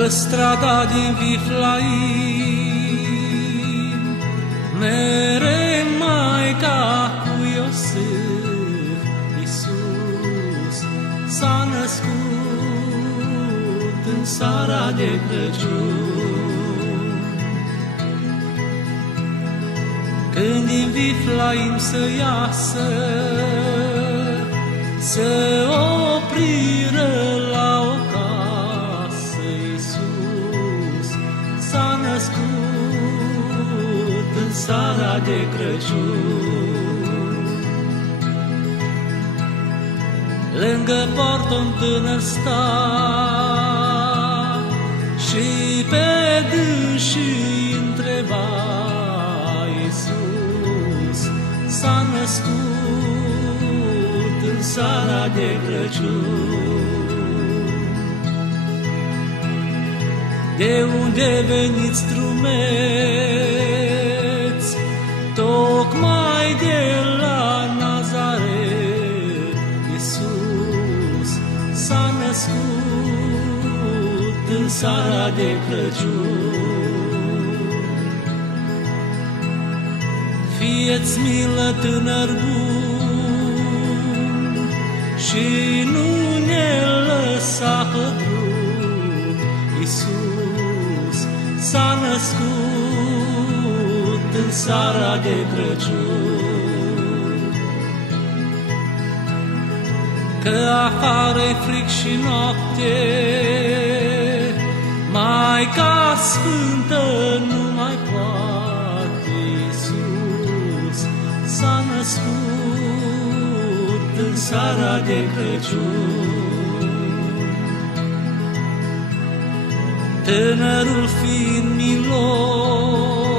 Pe strada din Viflaim, mere Maica cu Iosif, Iisus s-a născut în seara de Crăciun. Când din Viflaim să iasă, să opriră la o casă, Iisus s-a născut în seara de Crăciun. Lângă poartă un tânăr sta și pe dânsii întreba, Iisus s-a născut în seara de Crăciun. De unde veniți, drumeți, tocmai de la Nazaret, Iisus s-a născut în seara de Crăciun. Fieți milă, tânăr bun, și nu ne lăsa pe drum, Iisus s-a născut în seara de Crăciun. Că afară-i fric și noapte, Maica Sfântă nu mai poate, Iisus s-a născut în seara de Crăciun. Tânărul fiind milos,